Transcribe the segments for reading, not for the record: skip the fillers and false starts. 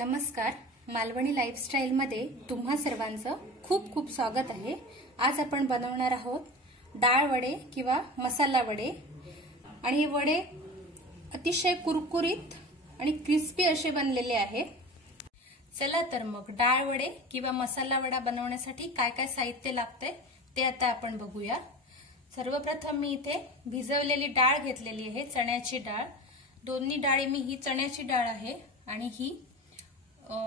नमस्कार, मालवणी लाईफस्टाईल मध्ये तुम्हा सर्वांचं खूप खूप स्वागत आहे। आज आपण बनवणार आहोत डाळ वडे किंवा मसाला वडे आणि हे वडे अतिशय कुरकुरीत आणि क्रिस्पी असे बनलेले आहे। चला तर मग डाळ वडे किंवा मसाला वडा बनवण्यासाठी काय काय साहित्य लागते ते आता आपण बघूया। सर्वप्रथम मी इथे भिजवलेली डाळ घेतलेली आहे, चण्याची डाळ। दोन्ही डाळी मी ही चण्याची डाळ आहे आणि ही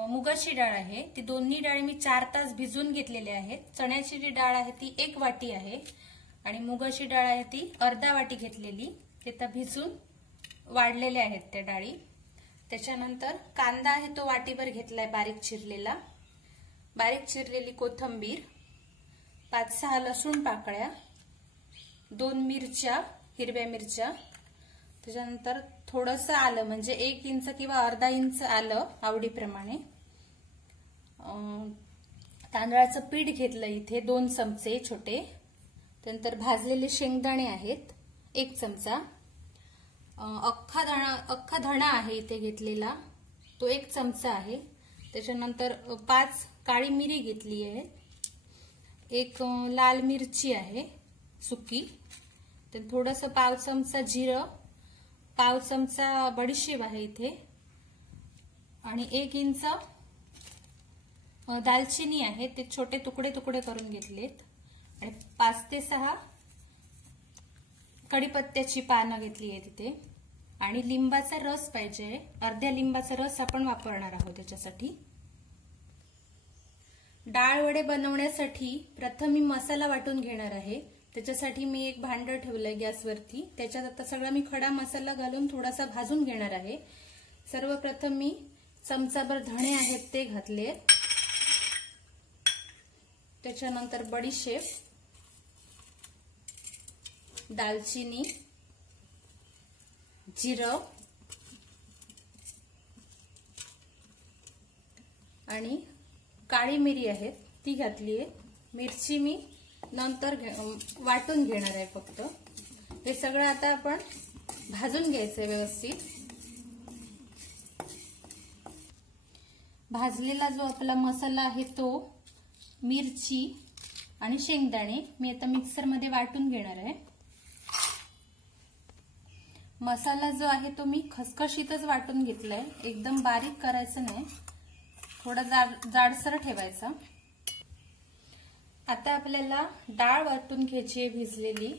मुगाची डाळ आहे। ती दोन्ही डाळी मी 4 तास भिजवून घेतलेले आहेत। चण्याची जी डाळ आहे ती 1 वाटी आहे आणि मुगाची डाळ आहे ती अर्धा वाटी घेतलेली। ते तर भिजून वाढलेले आहेत त्या डाळी। त्याच्यानंतर कांदा आहे तो वाटीभर घेतलाय बारीक चिरलेला, बारीक चिरलेली कोथिंबीर, 5-6 लसूण पाकळ्या, 2 मिरच्या, हिरव्या मिरच्या, त्याच्यानंतर थोडंसं आलं म्हणजे 1 इंच किंवा अर्धा इंच आलं आवडीप्रमाणे। तांदळाचं पीठ घेतलं इथे 2 चमचे छोटे। त्यानंतर भाजलेले शेंगदाणे आहेत 1 चमचा। अख्खा धणा आहे इथे घेतलेला तो 1 चमचा आहे। त्याच्यानंतर 5 काळी मिरी घेतली आहे, 1 लाल मिरची आहे सुकी, तर थोडंसं 1/2 चमचा जिरं, 1/2 चमचा बडीशेप आहे इथे आणि 1 इंच दालचिनी आहे, ते छोटे तुकडे तुकडे करून घेतलेत आणि 5 ते 6 कढीपत्त्याची पानं घेतली आहे तिथे आणि लिंबाचा रस पाहिजे, अर्ध्या लिंबाचा रस आपण वापरणार आहोत त्याच्यासाठी। डाळ वडे बनवण्यासाठी प्रथम मी मसाला वाटून घेणार आहे। त्याच्यासाठी मी एक भांडं ठेवलंय गॅसवरती, त्याच्यात आता सगळा मी खडा मसाला घालून थोडासा भाजून घेणार आहे। सर्वप्रथम मी चमचाभर धणे आहेत ते घातले, त्याच्यानंतर बडीशेप, दालचिनी, जिरं आणि काळी मिरी आहे ती घातली आहे। मिरची मी नंतर वाटून घेणार आहे फक्त। हे सगळं आता आपण भाजून घ्यायचंय व्यवस्थित। भाजलेला जो आपला मसाला आहे तो मिरची आणि शेंगदाणे मी आता मिक्सर मध्ये वाटून घेणार आहे। मसाला जो आहे तो मी खसखशीतच वाटून घेतलाय, एकदम बारीक करायचं नाही, थोडा जाडसर ठेवायचा। आता आपल्याला डाळ वाटून घ्यायची आहे भिजलेली,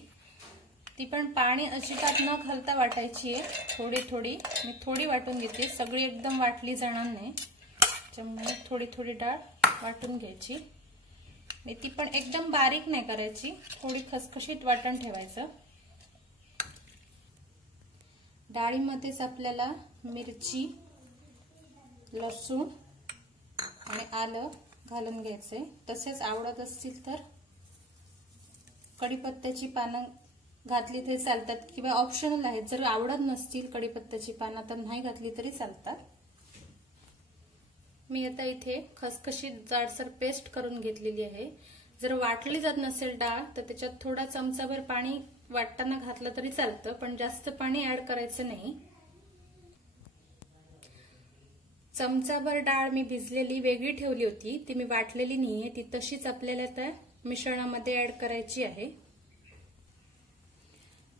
ती पण पाणी अजिबात न घालता वाटायची आहे, थोडी थोडी। मी थोडी वाटून घेते, सगळी एकदम वाटली जाणार नाही, त्यामुळे थोडी थोडी डाळ वाटून घ्यायची। मी ती पण एकदम बारीक नाही करायची, थोडी खसखशीत वाटण ठेवायचं। डाळीमध्येच आपल्याला मिरची, लसूण आणि आलं घालून घ्यायचे। तसेच आवडत असतील तर कढीपत्त्याची पानं घातली तरी चालतात किंवा ऑप्शनल आहे, जर आवडत नसतील कढीपत्त्याची पानं तर नाही घातली तरी चालतात। मी आता इथे खसखशीत जाडसर पेस्ट करून घेतलेली आहे। जर वाटली जात नसेल डाळ तर त्याच्यात थोडा चमचाभर पाणी वाटताना घातलं तरी चालतं, पण जास्त पाणी ऍड करायचं नाही। चमचाभर डाळ मी भिजलेली वेगळी ठेवली होती, ती मी वाटलेली नाहीये, ती तशीच आपल्याला त्या मिश्रणामध्ये ऍड करायची आहे।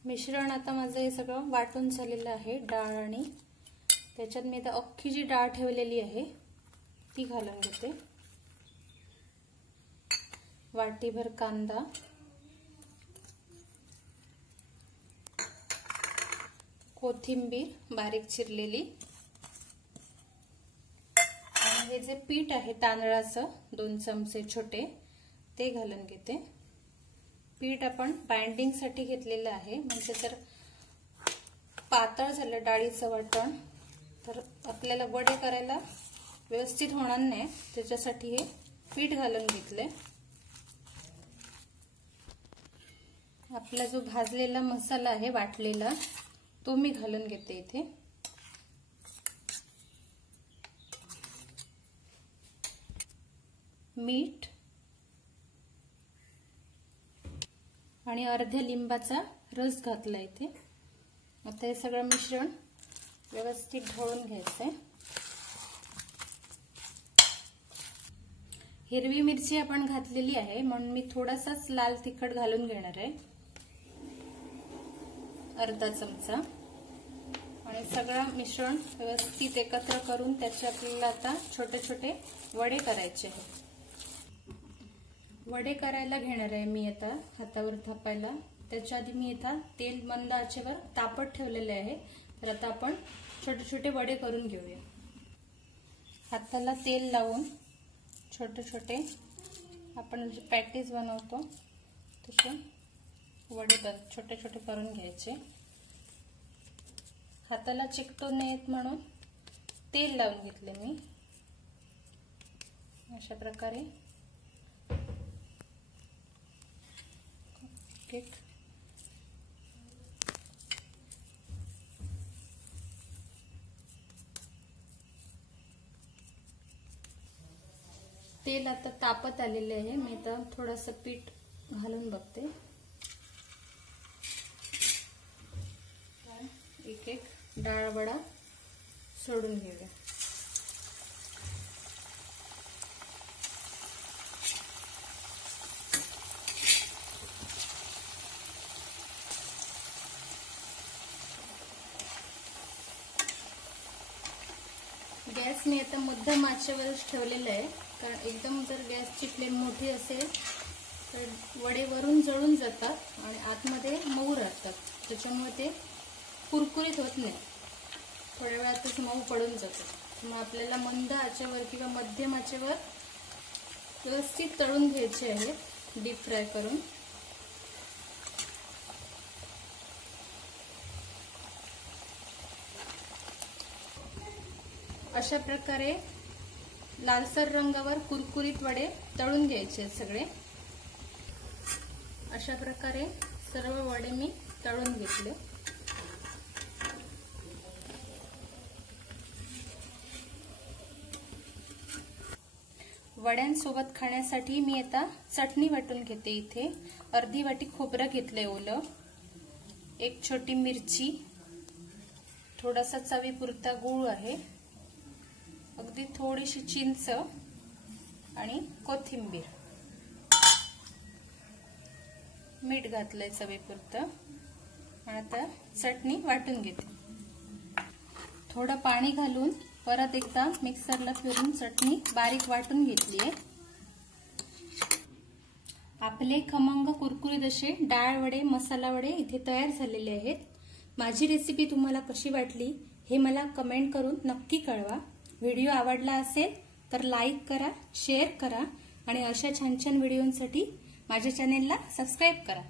मिश्रण आता माझं हे सगळं वाटून झालेलं आहे डाळ, आणि त्याच्यात मी आता अख्खी जी डाळ ठेवलेली आहे ती घालून घेते। वाटीभर कांदा, कोथिंबीर बारीक चिरलेली, हे जे पीठ आहे तांदळाचं 2 चमचे छोटे ते घालून घेते। पीठ आपण बाइंडिंग साठी घेतलेलं आहे, म्हणजे जर पातळ झालं डाळीचं वाटण तर आपल्याला वडे करायला व्यवस्थित होणार नाही, त्याच्यासाठी हे पीठ घालून घेतले। आपला जो भाजलेला मसाला आहे वाटलेला तो मी घालून घेते इथे। मीठ आणि अर्ध्या लिंबाचा रस घातला इथे। आता हे सगळं मिश्रण व्यवस्थित ढवळून घ्यायचंय। हिरवी मिरची आपण घातलेली आहे म्हणून मी थोडासाच लाल तिखट घालून घेणार आहे, अर्धा चमचा. आणि सगळं मिश्रण व्यवस्थित एकत्र करून त्याचे आपल्याला आता छोटे छोटे वडे करायचे आहेत. वडे करायला घेणार आहे मी आता हातावर थापायला. त्याच्या आधी मी आता तेल मंद आचेवर तापत ठेवलेले आहे. तर आता आपण छोटे छोटे वडे करून घेऊया. हाताला तेल लावून छोटे छोटे आपण जे पॅटीस बनवतो तसे वडे छोटे छोटे करून घ्यायचे. हाताला चिकटू नयेत म्हणून तेल लावून घेतले मी. अशा प्रकारे तेल आता तापत आलेले आहे. मी तर थोडंसं पीठ घालून बघते. एक एक डाळ वडा सोडून घेऊया. गॅस मी आता मध्यम आचेवरच ठेवलेला आहे, कारण एकदम जर गॅसची फ्लेम मोठी असेल तर वडे वरून जळून जातात आणि आतमध्ये मऊ राहतात. त्याच्यामुळे ते कुरकुरीत होत नाही, थोड्या वेळातच मऊ पडून जातात. मग आपल्याला मंद आचेवर किंवा मध्यम आचेवर व्यवस्थित तळून घ्यायचे आहे, डीप फ्राय करून. अशा प्रकारे लालसर रंगावर कुरकुरीत वडे तळून घ्यायचे सगळे. अशा प्रकारे सर्व वडे मी तळून घेतले. वड्यांसोबत खाण्यासाठी मी आता चटणी वाटून घेते. इथे अर्धी वाटी खोबरं घेतलंय ओलं, एक छोटी मिरची, थोडासा चवीपुरता गूळ आहे, अगदी थोडीशी चिंच आणि कोथिंबीर, मीठ घातलंय चवीपुरतं. आता चटणी वाटून घेते. थोडं पाणी घालून परत एकदा मिक्सरला फिरून चटणी बारीक वाटून घेतली आहे. आपले खमंग कुरकुरीत असे डाळ वडे, मसाला वडे इथे तयार झालेले आहेत. माझी रेसिपी तुम्हाला कशी वाटली हे मला कमेंट करून नक्की कळवा. व्हिडिओ आवडला असेल तर लाईक करा, शेअर करा आणि अशा छान छान व्हिडिओंसाठी माझ्या चॅनेलला सबस्क्राईब करा.